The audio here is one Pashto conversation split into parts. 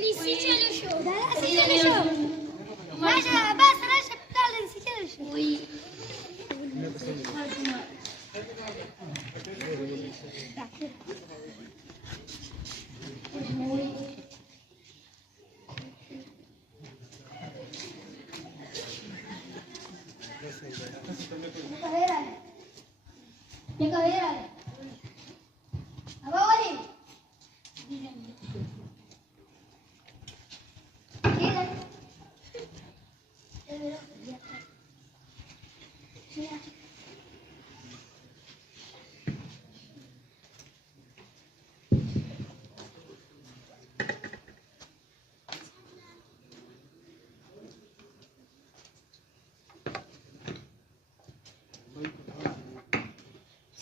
نسيت على شو لا نسيت على شو ماشي بس رشا بتاع نسيت على شو وي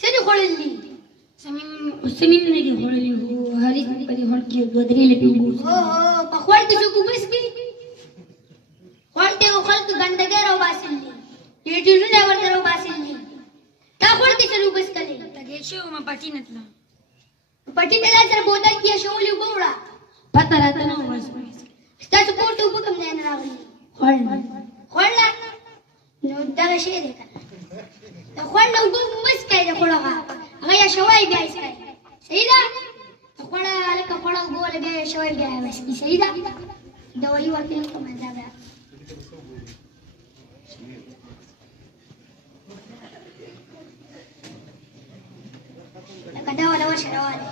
سيدي خللي سمين لagi khorali ho hari kali hor ke godri le pibu بخوالت سوكو بسكي خالتي وخالت غندقة رو باسلي يجونون أول رو باسلي تا خالتي سلو بسكلي tagesho ma patinatla पट्टी तेरा सर बोतल किया शोली उबोड़ा patarata na was start support उबो कम देना रावली hol خلا نو دغه شی دی کنه خلا وګو مسکای د خلا هغه شوای بیا اسکای صحیح ده خلا لکه خلا وګو لګي شوای بیا مسکی صحیح ده دا وی ورته کوم دا بیا لکه دا ولا وشه راوړي